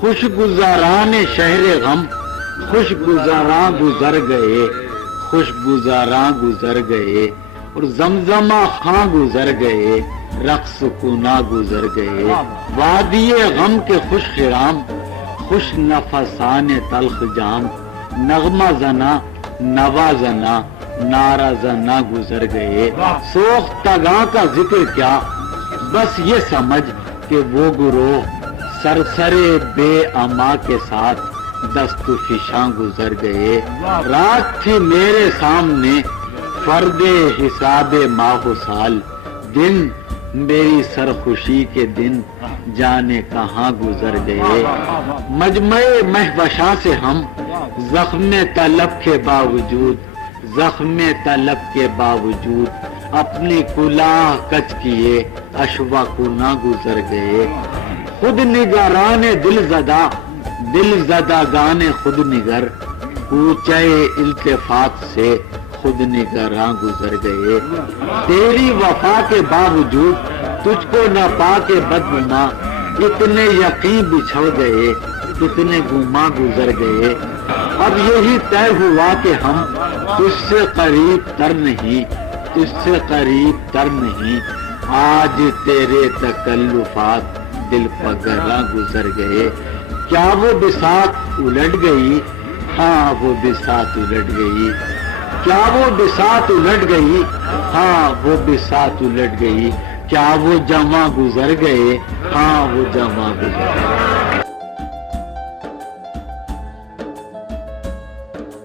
خوش گزاران شہر غم خوش گزاراں گزر گئے، خوش گزاراں گزر گئے، اور زمزمہ خاں گزر گئے، رقص کونا گزر گئے، وادی غم کے خوش خرام خوش نفسان تلخ جام، نغمہ زنا نوا زنا نعرہ زنا گزر گئے، سوختگاں کا ذکر کیا بس یہ سمجھ کہ وہ گروہ سرسرے بے اما کے ساتھ دست و فشاں گزر گئے، رات تھی میرے سامنے فرد حساب ماہ و سال، دن میری سرخوشی کے دن جانے کہاں گزر گئے، مجمع مہوشاں سے ہم زخم طلب کے باوجود زخم طلب کے باوجود اپنی کلاه کچ کیے اشواقنا گزر گئے، خود نگران دل زدگان خود نگر کوچے التفات سے خود نگراں گزر گئے، تیری وفا کے باوجود تجھ کو نہ پا کے بدگما اتنے یقین بچھڑ گئے، اتنے گما گزر گئے، اب یہی طے ہوا کہ ہم تجھ سے قریب تر نہیں، تجھ سے قریب تر نہیں، آج تیرے تکلفات دل پگراں گزر گئے، کیا وہ بساط الٹ گئی؟ ہاں وہ بساط الٹ گئی، کیا وہ بساط الٹ گئی؟ ہاں وہ بساط الٹ گئی، کیا وہ جمع گزر گئے؟ ہاں وہ جمع گزر گئے۔